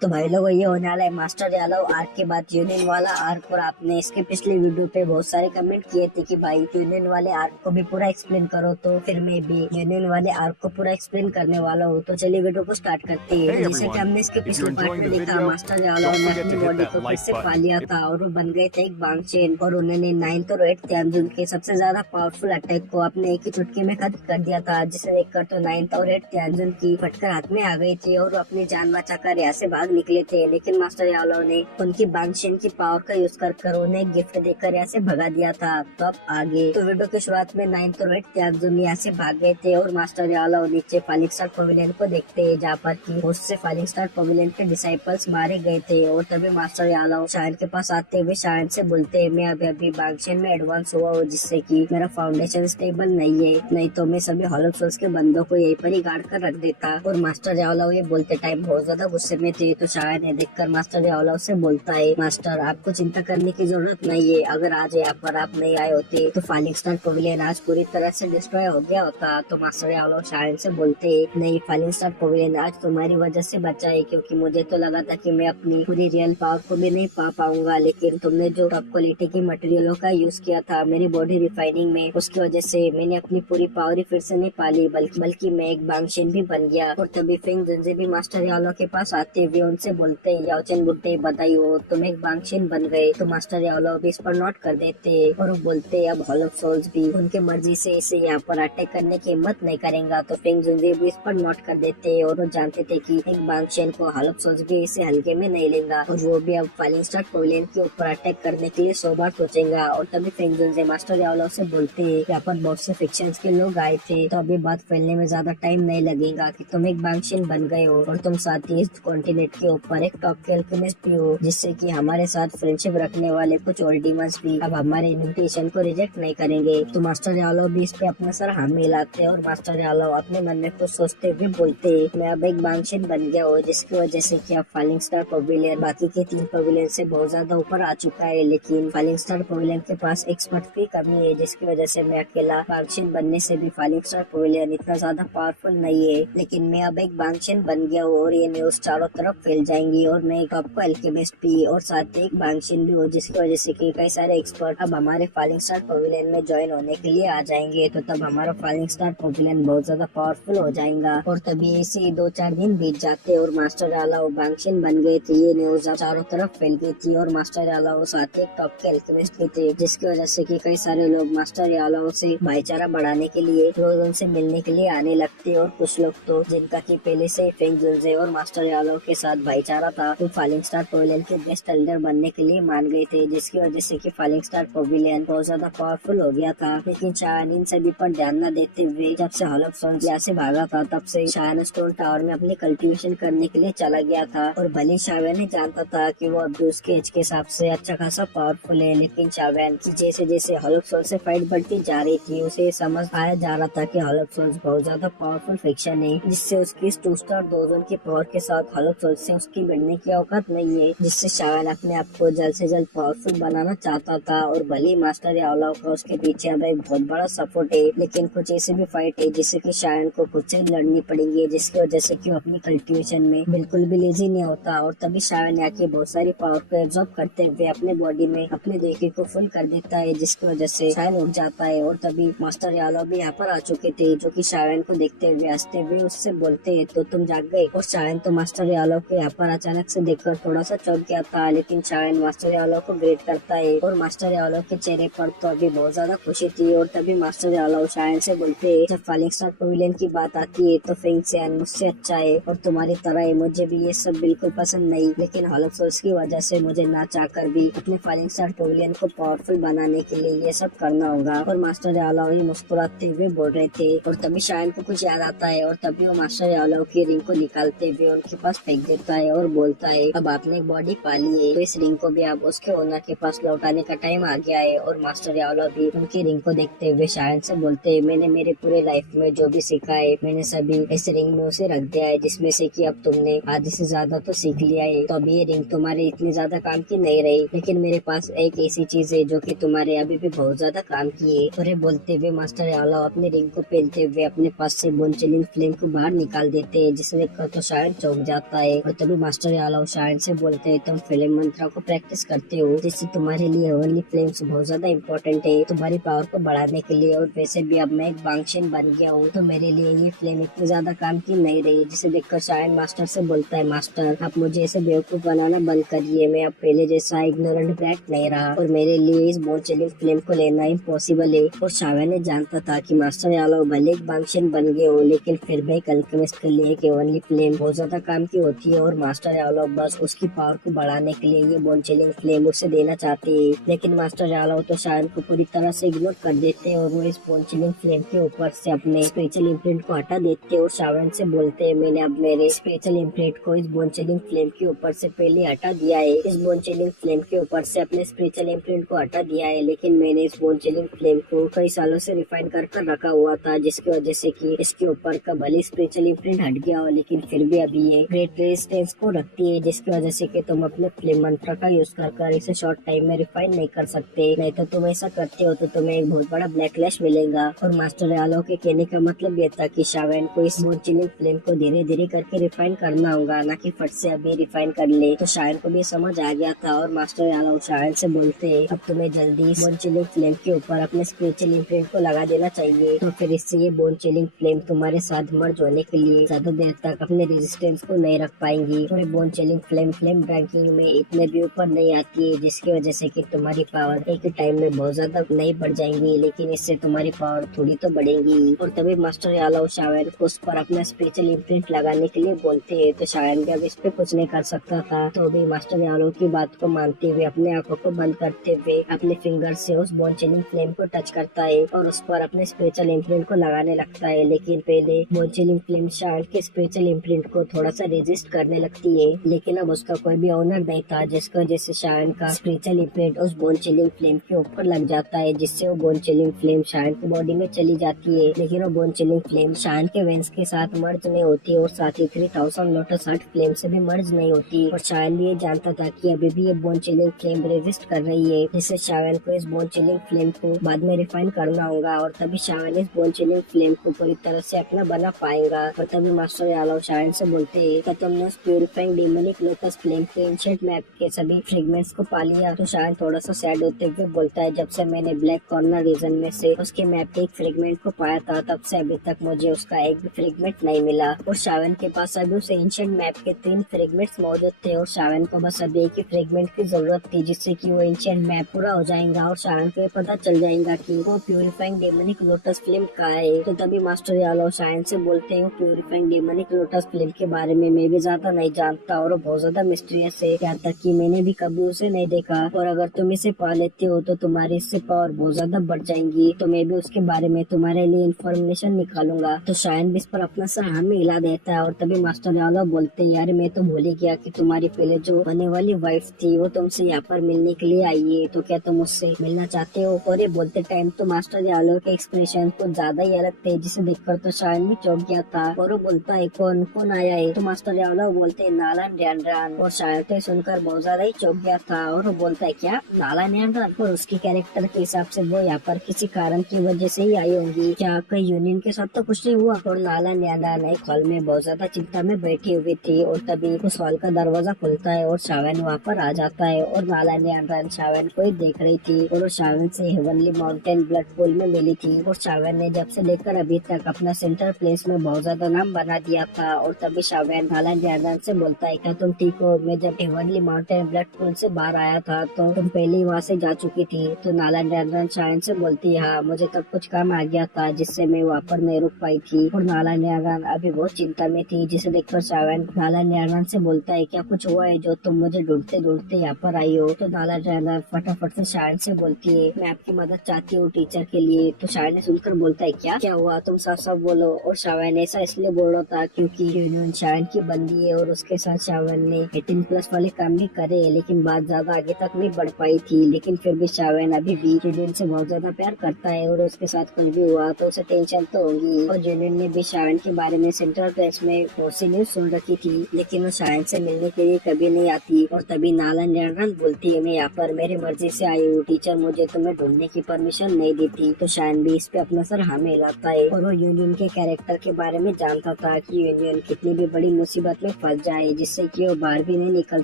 तो भाई लोग ये होने वाला है मास्टर यादव आर्क के बाद यूनियन वाला आर्क। और आपने इसके पिछले वीडियो पे बहुत सारे कमेंट किए थे कि भाई यूनियन वाले आर्क को भी पूरा एक्सप्लेन करो, तो फिर मैं भी यूनियन वाले आर्क को पूरा एक्सप्लेन करने वाला हूँ। तो चलिए वीडियो को स्टार्ट करते हैं। Hey जैसे कि everyone, हमने इसके if पिछले you're पार्ट enjoying में the देखा, video, मास्टर यादव don't ने forget अपनी to hit बॉडी that को फिर like से पा button. लिया था और वो बन गए थे एक बांग चेन। और उन्होंने 9th और 8th त्यानजुन के सबसे ज्यादा पावरफुल अटैक को अपने एक ही चुटकी में खत्म कर दिया था, जिसे देखकर तो 9th और 8th त्यानजुन की फटकर हाथ में आ गई थी और वो अपनी जान बचाकर यहाँ से भाग निकले थे। लेकिन मास्टर यादव ने उनकी बांगशेन की पावर का यूज कर उन्हें गिफ्ट देकर यहाँ से भगा दिया था। तो अब आगे तो वीडियो की शुरुआत में 9th और 8th त्यानजुन यहाँ से भाग गए थे और मास्टर यादव नीचे फालिंग स्टार पवेलियन को देखते हैं, जहाँ पर की उससे फालिंग स्टार पवेलियन के डिसाइपल्स मारे गए थे। और तभी मास्टर यादव शायन के पास आते हुए शायन से बोलते हैं, मैं अभी बांगशेन में एडवांस हुआ हूँ, जिससे कि मेरा फाउंडेशन स्टेबल नहीं है, नहीं तो मैं सभी हॉलो सोल्स के बंदों को यहीं पर ही गाड़ कर रख देता। और मास्टर यादव ये बोलते टाइम बहुत ज्यादा गुस्से में थे। तो शायन ने देखकर मास्टर यादव से बोलता है, मास्टर आपको चिंता करने की जरूरत नहीं है, अगर आज यहाँ पर आप नहीं आए होते तो फालिंग स्टार पवेलियन आज पूरी तरह से डिस्ट्रॉय हो गया होता। तो मास्टर यादव शायन से बोलते नहीं, फालिंग स्टार पवेलियन आज तुम्हारी वजह से बचा है, क्योंकि मुझे तो लगा था कि मैं अपनी पूरी रियल पावर को भी नहीं पा पाऊंगा, लेकिन तुमने जो टॉप क्वालिटी की मटेरियलों का यूज किया था मेरी बॉडी रिफाइनिंग में, उसकी वजह से मैंने अपनी पूरी पावर ही फिर से नहीं पाली, बल्कि मैं एक बांगशेन भी बन गया। और तभी फेंग जुनजे भी मास्टर यादव के पास आते हुए उनसे बोलते हैं, याओचेन बुड्ढे बधाई हो, तुम एक बांगशेन बन गए। तो मास्टर यादव भी इस पर नोट कर देते हैं और वो बोलते अब हॉलो सोल्स भी उनके मर्जी से इसे यहाँ पर अटैक करने की हिम्मत नहीं करेंगे। तो फेंग जुनजे भी इस पर नोट कर देते हैं और वो जानते थे कि एक बांगशेन को हॉलो सोल्स भी इसे हल्के में नहीं लेगा और वो भी अब फालिंग स्टार पवेलियन के ऊपर अटैक करने के लिए 100 बार सोचेगा। और तभी फेंग जुनजे मास्टर यादव से बोलते हैं, यहाँ पर बहुत से फिक्शंस के लोग आए थे, तो अभी बात फैलने में ज्यादा टाइम नहीं लगेगा कि तुम एक बांगशेन बन गए हो और तुम साथ ही इस कॉन्टिनेंट के ऊपर एक टॉप के अल्केमिस्ट भी हो, जिससे कि हमारे साथ फ्रेंडशिप रखने वाले कुछ ओल्ड डीमंस भी अब हमारे इन्विटेशन को रिजेक्ट नहीं करेंगे। तो मास्टर यादव भी इस पे अपना सर हाँ मिलाते और मास्टर यादव अपने मन में कुछ सोचते हुए बोलते मैं अब एक बांगशेन बन गया हूँ, जिसकी वजह से कि अब फालिंग स्टार पवेलियन बाकी के 3 पवेलियन से बहुत ज्यादा ऊपर आ चुका है। लेकिन फालिंग स्टार पवेलियन के पास एक्सपर्ट की कमी है, जिसकी वजह से मैं अकेला बांगशेन बनने से भी फालिंग स्टार पवेलियन इतना ज्यादा पावरफुल नहीं है। लेकिन मैं अब एक बांगशेन बन गया हूँ और ये न्यूज चारों तरफ फैल जाएंगी और मैं एक आपको अल्केमिस्ट भी और साथ ही एक बांगशेन भी हूँ, जिसकी वजह से कि कई सारे एक्सपर्ट अब हमारे फालिंग स्टार पवेलियन में ज्वाइन होने के लिए आ जाएंगे। तो तब हमारा फालिंग स्टार पवेलियन बहुत ज्यादा पावरफुल हो जाएगा। और तभी ऐसे 2-4 दिन बीत जाते और मास्टर यादव बांगशेन बन गए थे। ये न्यूज चारों तरफ फैल गई थी और मास्टर यादव साथ ही एक टॉप के अल्केमिस्ट भी थे, जिसकी वजह से कि कई सारे लोग मास्टर यादव से भाईचारा बढ़ाने के लिए रोज उनसे मिलने के लिए आने लगते। और कुछ लोग तो जिनका की पहले से फेंग जुनजे और मास्टर यादव के साथ भाईचारा था, तो फालिंग स्टार पवेलियन के बेस्ट एल्डर बनने के लिए मान गए थे, जिसकी वजह से कि फालिंग स्टार पवेलियन बहुत ज्यादा पावरफुल हो गया था। लेकिन शायन इन सभी पर ध्यान न देते हुए जब से हॉलो सोल्स यहाँ से भागा था, तब से शायन स्टोन टावर में अपनी कल्टीवेशन करने के लिए चला गया था। और भले शायन ने जानता था कि वो अब भी उसके एज के हिसाब से अच्छा खासा पावरफुल है, लेकिन शायन की जैसे जैसे हॉलो सोल्स से फाइट बढ़ती जा रही थी, उसे समझ आया जा रहा था कि हॉलो सोल्स बहुत ज्यादा पावरफुल फिक्शन है, जिससे उसकी इस 2 स्टार डोजन की पावर के साथ हॉलो सोल्स से उसकी भिड़ने की औकात नहीं है, जिससे शायन अपने आप को जल्द से जल्द पावरफुल बनाना चाहता था। और भले मास्टर यादव का उसके पीछे अब एक बहुत बड़ा सपोर्ट है, लेकिन कुछ ऐसी भी फाइट है जिससे कि शायन को खुद से लड़नी पड़ेगी, जिसकी वजह से कि वो अपनी कल्टीवेशन में बिल्कुल भी लेजी नहीं होता। और तभी शायन यहाँ की बहुत सारी पावर को एब्जॉर्ब करते हुए अपने बॉडी में अपने देखे को फुल कर देता है, जिसकी वजह से शायन उठ जाता है। और तभी मास्टर यादव भी यहाँ पर आ चुके थे, जो कि शायन को देखते हुए हंसते हुए उससे बोलते हैं, तो तुम जाग गए। और शायन तो मास्टर यादव को यहाँ पर अचानक से देखकर थोड़ा सा चौंक गया था, लेकिन शायन मास्टर यादव को ग्रेट करता है और मास्टर यादव के चेहरे पर तो अभी बहुत ज्यादा खुशी थी। और तभी मास्टर यादव शायन से बोलते हैं, जब फालिंग स्टार पवेलियन की बात आती है तो फेंग सियान मुझसे अच्छा है और तुम्हारी तरह है, मुझे भी ये सब बिल्कुल पसंद नहीं, लेकिन हॉलो सोल्स की वजह से मुझे ना चाहकर भी अपने फालिंग स्टार पवेलियन को पावरफुल बनाने के लिए ये सब करना होगा। और मास्टर यादव ये मुस्कुराते हुए बोल रहे थे। और तभी शायन को कुछ याद आता है और तभी वो मास्टर यादव की रिंग को निकालते हुए उनके पास फेंक देता है और बोलता है, अब आपने एक बॉडी पाली है तो इस रिंग को भी आप उसके ओनर के पास लौटाने का टाइम आ गया है। और मास्टर यादव भी उनकी रिंग को देखते हुए शायन से बोलते हैं, मैंने मेरे पूरे लाइफ में जो भी सीखा है मैंने सभी इस रिंग में उसे रख दिया है, जिसमें से कि अब तुमने आधे से ज्यादा तो सीख लिया है, तो अभी ये रिंग तुम्हारे इतनी ज्यादा काम की नहीं रही, लेकिन मेरे पास एक ऐसी चीज है जो कि तुम्हारे अभी भी बहुत ज्यादा काम की है। और ये बोलते हुए मास्टर यादव अपने रिंग को पहनते हुए अपने पास से बोन चिलिंग फ्लेम को बाहर निकाल देते हैं, जिसमें तो शायन चौंक जाता है। और तभी मास्टर आलव शायन से बोलते हैं तुम फ्लेम मंत्रा को प्रैक्टिस करते हो जिससे तुम्हारे लिए हेवनली फ्लेम्स बहुत ज्यादा इम्पोर्टेंट है तुम्हारी पावर को बढ़ाने के लिए, और वैसे भी अब मैं एक बांगशेन बन गया हूँ तो मेरे लिए ये फ्लेम इतनी ज्यादा काम की नहीं रही। जिसे देखकर शायन मास्टर से बोलता है मास्टर आप मुझे ऐसे बेवकूफ बनाना बंद करिए, मैं अब पहले जैसा इग्नोरेंट ब्रैट नहीं रहा और मेरे लिए इस बोन चिलिंग फ्लेम को लेना इम्पॉसिबल है। और शायन ने जानता था कि मास्टर आलव भले एक बांगशेन बन गए हो लेकिन फिर भी एक अल्केमिस्ट के लिए एक हेवनली फ्लेम बहुत ज्यादा काम की होती है और मास्टर आलव बस उसकी पावर को बढ़ाने के लिए ये बोन चिलिंग फ्लेम उसे देना चाहते हैं। लेकिन मास्टर आलव तो शायन को पूरी तरह से इग्नोर कर देते हैं और वो इस बोन चिलिंग फ्लेम के ऊपर से अपने स्पेशल इम्प्रिंट को हटा देते हैं और शायन से बोलते हैं मैंने अब मेरे स्पेशल इम्प्रिंट को इस बोन चिलिंग फ्लेम के ऊपर से पहले हटा दिया है। इस बोन चिलिंग फ्लेम के ऊपर से अपने स्पेशल इम्प्रिंट को हटा दिया है लेकिन मैंने इस बोन चिलिंग फ्लेम को कई सालों से रिफाइन कर रखा हुआ था जिसकी वजह से कि इसके ऊपर का भले स्पेशल इम्प्रिंट हट गया हो लेकिन फिर भी अभी ये ग्रेट रेजिस्टेंस को रखती है जिसकी वजह से कि तुम अपने फ्लेम मंत्र का यूज कर इसे शॉर्ट टाइम में रिफाइन नहीं कर सकते। नहीं तो तुम ऐसा करते हो तो तुम्हें एक बहुत बड़ा बैकलैश मिलेगा। और मास्टर आलो के कहने का मतलब ये था कि शावेन को इस बोन चिलिंग फ्लेम को धीरे धीरे करके रिफाइन करना होगा, ना कि फट से अभी रिफाइन कर ले। तो शायन को भी समझ आ गया था और मास्टर आलो शायन से बोलते हैं अब तुम्हें जल्दी बोन चिलिंग फ्लेम के ऊपर अपने स्पिरिचुअल इम्प्रिंट को लगा देना चाहिए, तो फिर इससे ये बोन चिलिंग फ्लेम तुम्हारे साथ मर्ज होने के लिए ज्यादा देर तक अपने रेजिस्टेंस को नहीं रख पाएंगी। थोड़ी बोन चिलिंग फ्लेम रैंकिंग में इतने भी ऊपर नहीं आती है जिसकी वजह से कि तुम्हारी पावर एक ही टाइम में बहुत ज्यादा नहीं बढ़ जाएंगी, लेकिन इससे तुम्हारी पावर थोड़ी तो बढ़ेगी। और तभी मास्टर आलो शायन को उस पर अपना स्पेशल इम्प्रिंट लगाने के लिए बोलते हैं। तो शायन भी अब इस पे कुछ नहीं कर सकता था, तो भी मास्टर आलो की बात को मानते हुए अपने आंखों को बंद करते हुए अपने फिंगर से उस बोन चिलिंग फ्लेम को टच करता है और उस पर अपने स्पेशल इम्प्रिंट को लगाने लगता है। लेकिन पहले बोन चिलिंग फ्लेम शायन के स्पेशल इम्प्रिंट को थोड़ा सा रेजिस्ट करने लगती है, लेकिन अब उसका कोई भी ऑनर नहीं था जिसकी वजह से शायन का स्पेशल इम्प्रिंट उस बोन चिलिंग फ्लेम के ऊपर लग जाता है, जिससे वो बोन चिलिंग फ्लेम शायन की बॉडी में चली जाती है। लेकिन वो बोन चिलिंग फ्लेम शायन के वेंस के साथ मर्ज नहीं होती और साथ ही 3000 लोटस हार्ट फ्लेम से भी मर्ज नहीं होती। और शायन भी ये जानता था कि अभी भी ये बोन चिलिंग फ्लेम रेजिस्ट कर रही है, जिससे शायन को इस बोन चिलिंग फ्लेम को बाद में रिफाइन करना होगा और तभी शायन इस बोन चिलिंग फ्लेम को पूरी तरह से अपना बना पाएगा। और तभी मास्टर आलव शायन से बोलते हैं कि तुमने उस प्यूरिफाइंग डेमोनिक लोटस फ्लेम के एंशिएंट मैप के सभी फ्रेगमेंट्स को पा लिया। तो शायन थोड़ा सा सैड होते हुए बोलता है जब से मैंने ब्लैक कॉर्नर रीजन में से उसके मैप के एक फ्रेगमेंट को पाया था तब से अभी तक मुझे उसका एक भी फ्रेगमेंट नहीं मिला। और शायन के पास अभी उस एंशिएंट मैप के 3 फ्रेगमेंट्स मौजूद थे और शायन को बस अभी एक ही फ्रेगमेंट की जरूरत थी जिससे कि वो एंशिएंट मैप पूरा हो जाएगा और शायन को पता चल जाएगा कि वो प्यूरिफाइंग डेमोनिक लोटस फ्लेम कहाँ है। तो तभी मास्टर आलव शायन से बोलते हैं प्यूरिफाइंग डेमोनिक लोटस फ्लेम के बारे में मैं भी ज्यादा नहीं जानता और बहुत ज्यादा मिस्टीरियस है, यहाँ तक कि मैंने भी कभी उसे नहीं देखा और अगर तुम इसे पा लेते हो तो तुम्हारी इससे पावर बहुत ज्यादा बढ़ जाएंगी, तो मैं भी उसके बारे में तुम्हारे लिए इन्फॉर्मेशन निकालूंगा। तो शायन भी इस पर अपना सर हमें हिला देता है और तभी मास्टर आलव बोलते हैं यार मैं तो भूल ही गया कि तुम्हारी पहले जो होने वाली वाइफ थी वो तुमसे यहाँ पर मिलने के लिए आई है, तो क्या तुम उससे मिलना चाहते हो। और ये बोलते टाइम तो मास्टर आलव के एक्सप्रेशन कुछ ज्यादा ही अलग थे जिसे देखकर तो शायन भी चौंक गया था और वो बोलता है कौन कौन आया है। तो मास्टर आलव बोलते हैं नालान ड्यानड्रान और शायन तो सुनकर बहुत ज्यादा ही चौंक गया था और वो बोलता है क्या नालान ड्यानड्रान। और उसकी कैरेक्टर के हिसाब से वो यहाँ पर किसी कारण की वजह से ही आई होंगी, क्या कई यूनियन के साथ तो कुछ नहीं हुआ। और नालान ड्यानड्रान एक हॉल में बहुत ज्यादा चिंता में बैठी हुई थी और तभी उस हॉल का दरवाजा खुलता है और शावेन वहाँ पर आ जाता है और नालान ड्यानड्रान शावेन को ही देख रही थी और वो शावेन से हेवनली माउंटेन ब्लड पूल में मिली थी और शावेन ने जब से लेकर अभी तक अपना सेंटर प्लेस में बहुत ज्यादा नाम बना दिया था। और तभी शावेन नालान ड्यानड्रान से बोलता है क्या तुम ठीक हो, मैं जब हेवनली माउंटेन ब्लड पूल से बाहर आया था तो तुम पहले ही वहाँ से जा चुकी थी। तो नालान ड्यानड्रान शावेन से बोलती है हाँ मुझे तब कुछ काम आ गया था जिससे मैं वहाँ पर नहीं रुक पाई थी। और नालान ड्यानड्रान अभी बहुत चिंता में थी जिसे देखकर शावेन नालान ड्यानड्रान से बोलता है क्या कुछ हुआ है जो तुम मुझे ढूंढते ढूंढते यहाँ पर आई हो। तो नालान ड्यानड्रान फटाफट से शावेन से बोलती है मैं आपकी मदद चाहती हूँ टीचर के लिए। तो शावेन ने सुनकर बोलता है क्या क्या हुआ, तुम साफ साफ बोलो। और शावेन ऐसा इसलिए बोल रहा था क्योंकि यूनियन शावेन की बंदी है और उसके साथ शावेन ने 18+ वाले काम भी करे लेकिन बात ज्यादा आगे तक नहीं बढ़ पाई थी। लेकिन फिर भी शावेन अभी भी यूनियन से बहुत ज्यादा प्यार करता है और उसके साथ कुछ भी हुआ तो उसे टेंशन तो होगी। और यूनियन ने भी शावेन के बारे में सेंट्रल प्रेस में बहुत सी न्यूज सुन रखी थी लेकिन वो शावेन से मिलने के लिए कभी नहीं आती। और तभी नालान ड्यानड्रान बोलती है मैं यहाँ पर मेरी मर्जी से आई हूँ, टीचर मुझे तुम्हें ढूंढने की परमिशन नहीं देती। तो शावेन भी इस पे अपना सर हमें हिलाता है और वो यूनियन के कैरेक्टर के बारे में जानता था कि यूनियन कितनी भी बड़ी मुसीबत में फंस जाए जिससे कि वो बाहर भी नहीं निकल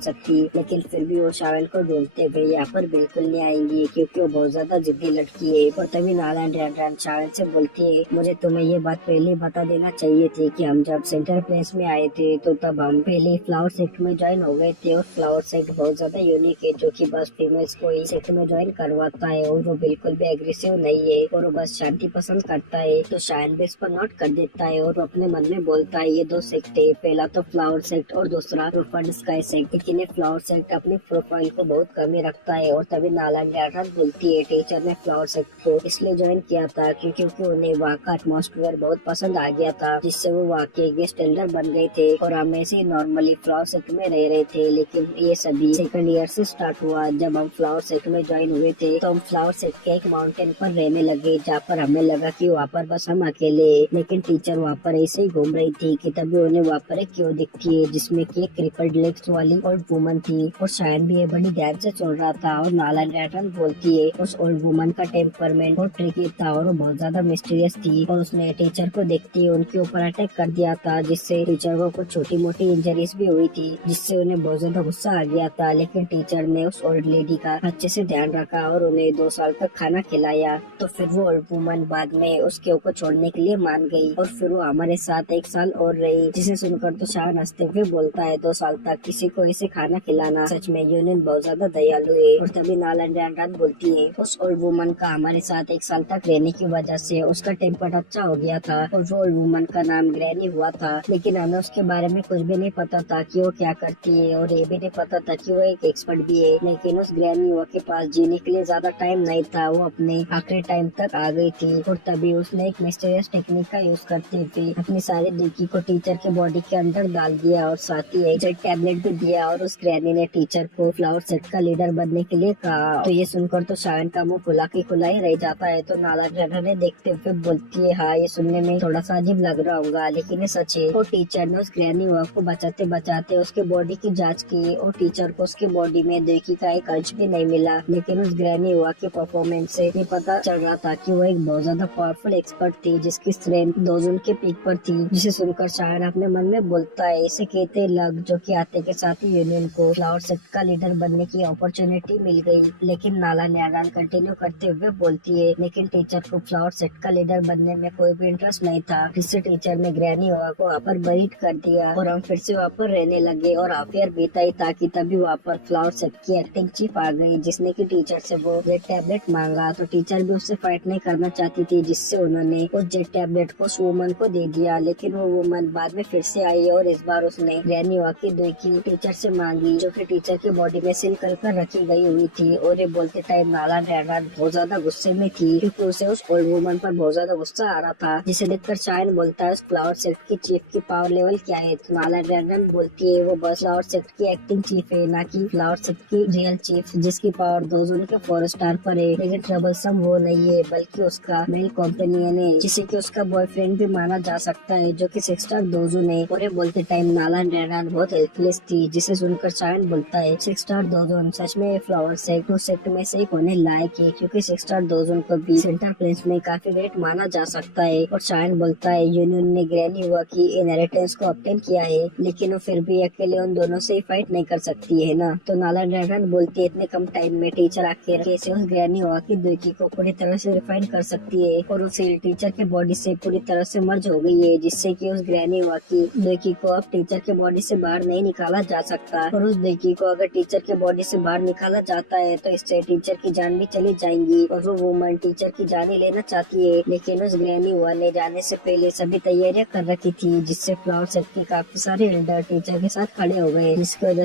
सकती। लेकिन फिर भी वो शावेल को ढूंढते हुए यहाँ पर बिल्कुल नहीं आएंगी क्योंकि वो बहुत ज्यादा जिद्दी लड़की है। और तभी नाला एंड शावेल से बोलती है, मुझे तुम्हें ये बात पहले बता देना चाहिए थी कि हम जब सेंटर प्लेस में आए थे तो तब हम पहले फ्लावर सेक्ट में ज्वाइन हो गए थे। और फ्लावर सेक्ट बहुत ज्यादा यूनिक है जो कि बस फीमेल्स को ही सेक्ट में ज्वाइन करवाता है और वो बिल्कुल भी एग्रेसिव नहीं है और वो बस शांति पसंद करता है। तो शायन भी इस पर नोट कर देता है और अपने मन में बोलता है, ये दो सेक्ट है, पहला तो फ्लावर सेक्ट और दूसरा प्रोफाइल स्काई सेक्ट। लेकिन फ्लावर सेक्ट अपनी प्रोफाइल को बहुत कम ही रखता है। और तभी नाला बोलती है, टीचर ने फ्लावर सेक्ट को इसलिए ज्वाइन किया था क्योंकि उन्हें वहाँ का एटमॉस्फेयर बहुत पसंद आ गया था, जिससे वो वहाँ के गेस्ट एल्डर बन गए थे और हम ऐसे नॉर्मली फ्लावर सेक्ट में रह रहे थे। लेकिन ये सभी सेकंड ईयर से स्टार्ट हुआ। जब हम फ्लावर सेक्ट में ज्वाइन हुए थे तो हम फ्लावर सेक्ट के एक माउंटेन पर रहने लगे जहाँ पर हमें लगा कि वहाँ पर बस हम अकेले। लेकिन टीचर वहाँ पर ऐसे ही घूम रही थी कि तभी उन्हें वहाँ पर एक क्यों दिखती है जिसमें कि एक क्रिपल्ड लेग्स वाली ओल्ड वुमन थी। और शायन भी ये बड़ी ध्यान से सुन रहा था। और नाला बोलती है, उस ओल्ड वुमन का टेम्परमेंट बहुत ट्रिकी था और वो बहुत ज्यादा मिस्टीरियस थी और उसने टीचर को देखते ही उनके ऊपर अटैक कर दिया था, जिससे टीचर को कुछ छोटी मोटी इंजरीज भी हुई थी, जिससे उन्हें बहुत ज्यादा गुस्सा आ गया था। लेकिन टीचर ने उस ओल्ड लेडी का अच्छे से ध्यान रखा और उन्हें 2 साल तक खाना खिलाया। तो फिर वो ओल्ड वुमन बाद में उसके को छोड़ने के लिए मान गई और फिर वो हमारे साथ 1 साल और रही। जिसे सुनकर तो शायन हंसते हुए बोलता है, 2 साल तक किसी को ऐसे खाना खिलाना, सच में यूनियन बहुत ज्यादा दयालु है। और तभी नाला बोलती है, उस ओल्ड वुमन का हमारे साथ 1 साल तक रहने की वजह से उसका टेम्पर अच्छा हो गया था और वो ओल्ड वुमन का नाम ग्रैनी हुआ था। लेकिन हमें उसके बारे में कुछ भी नहीं पता था कि वो क्या करती है और ये भी नहीं पता था कि वो एक एक्सपर्ट भी है। लेकिन उस ग्रैनी हुआ के पास जीने के लिए ज्यादा टाइम नहीं था, वो अपने आखिरी टाइम तक आ गई थी। और तभी उसने एक मिस्टीरियस टेक्निक का यूज करते हुए अपनी सारी दिक्की को टीचर के बॉडी के अंदर डाल दिया और साथ ही एक जेट टैबलेट भी दिया। और उस ग्रैनी ने टीचर को फ्लावर सेट का लीडर बनने के लिए कहा। तो ये सुनकर तो शायन का मुंह खुला ही रह जाता है। तो नाला ने देखते हुए बोलती है, हाँ ये सुनने में थोड़ा सा अजीब लग रहा होगा लेकिन ये सच है। और टीचर ने उस ग्रैनी हुआ को बचाते बचाते उसके बॉडी की जांच की और टीचर को उसकी बॉडी में देखी का एक अंश भी नहीं मिला। लेकिन उस ग्रैनी हुआ के परफॉर्मेंस से ये पता चल रहा था कि वो एक बहुत ज्यादा पावरफुल एक्सपर्ट थी जिसकी स्ट्रेंथ दोजन के पीक पर थी। जिसे सुनकर शायन अपने मन में बोलता है, इसे कहते लग, जो कि आते के साथ ही यूनियन को फ्लावर सेक्ट का लीडर बनने की अपॉर्चुनिटी मिल गई। लेकिन नाला कंटिन्यू करते हुए बोलती है, लेकिन टीचर को फ्लावर सेक्ट का लीडर बनने में कोई भी इंटरेस्ट नहीं था, जिससे टीचर ने ग्रैनी हुआ को वहाँ पर बरीड कर दिया और हम फिर से वहाँ पर रहने लगे। और हाफ ईयर बीता ही था कि तभी वहाँ पर फ्लावर सेक्ट की एक्टिंग चीफ आ गई, जिसने की टीचर से वो जेट टैबलेट मांगा। तो टीचर भी उससे फाइट नहीं करना चाहती थी, जिससे उन्होंने उस जेट टैबलेट को उस वुमन को दे दिया। लेकिन वो वुमन बाद में फिर से आई और इस बार उसने ग्रैनी हुआ की देखी टीचर से मांगी, जो कि टीचर की बॉडी में सील कर रखी गई हुई थी। और ये बोलते टाइम नाला बहुत ज्यादा गुस्से में थी क्योंकि उसे उस ओल्ड वुमन पर बहुत ज्यादा गुस्सा आ रहा था, जिसे देखकर शायन बोलता है, उस फ्लावर सेक्ट की चीफ की पावर लेवल क्या है। तो नाला बोलती है, वो बस फ्लावर सेक्ट की एक्टिंग चीफ है, ना कि फ्लावर सेक्ट की रियल चीफ, जिसकी पावर दोजोन के 4 स्टार पर है। लेकिन ट्रबलसम वो नहीं है बल्कि उसका मेल कॉम्पेनियन है, जिसे कि उसका बॉयफ्रेंड भी माना जा सकता है, जो कि 6 स्टार दोजोन है। और ये बोलते टाइम नाला बहुत हेल्पलेस थी, जिसे सुनकर शायन बोलता है, 6 स्टार दोजोन सच में फ्लावर सेक्ट उस सेक्ट में से एक होने लायक है, क्योंकि 6 स्टार दोजोन को भी सेंटर प्लेस में काफी ग्रेट माना जा सकता है। और शायन बोलता है, यूनियन ने ग्रैनी हुआ की इनहेरिटेंस को ऑब्टेन किया है, लेकिन वो फिर भी अकेले उन दोनों से ही फाइट नहीं कर सकती है ना। तो नाला बोलती है, इतने कम टाइम में टीचर आखिर कैसे उस ग्रैनी हुआ की दुखी को पूरी तरह से रिफाइन कर सकती है। और उस टीचर के बॉडी से पूरी तरह से मर्ज हो गई है, जिससे कि उस ग्रैनी हुआ की दुखी को अब टीचर के बॉडी से बाहर नहीं निकाला जा सकता। और उस दुखी को अगर टीचर के बॉडी से बाहर निकाला जाता है तो इससे टीचर की जान भी चली जाएंगी। और वो वुमन टीचर की जान ही लेना चाहती है, लेकिन उस ग्रैनी हुआ ने जाने से पहले सभी तैयारियां कर रखी थी, जिससे फ्लावर सेक्ट के काफी सारे एल्डर टीचर के साथ खड़े हो गए, जिसकी वजह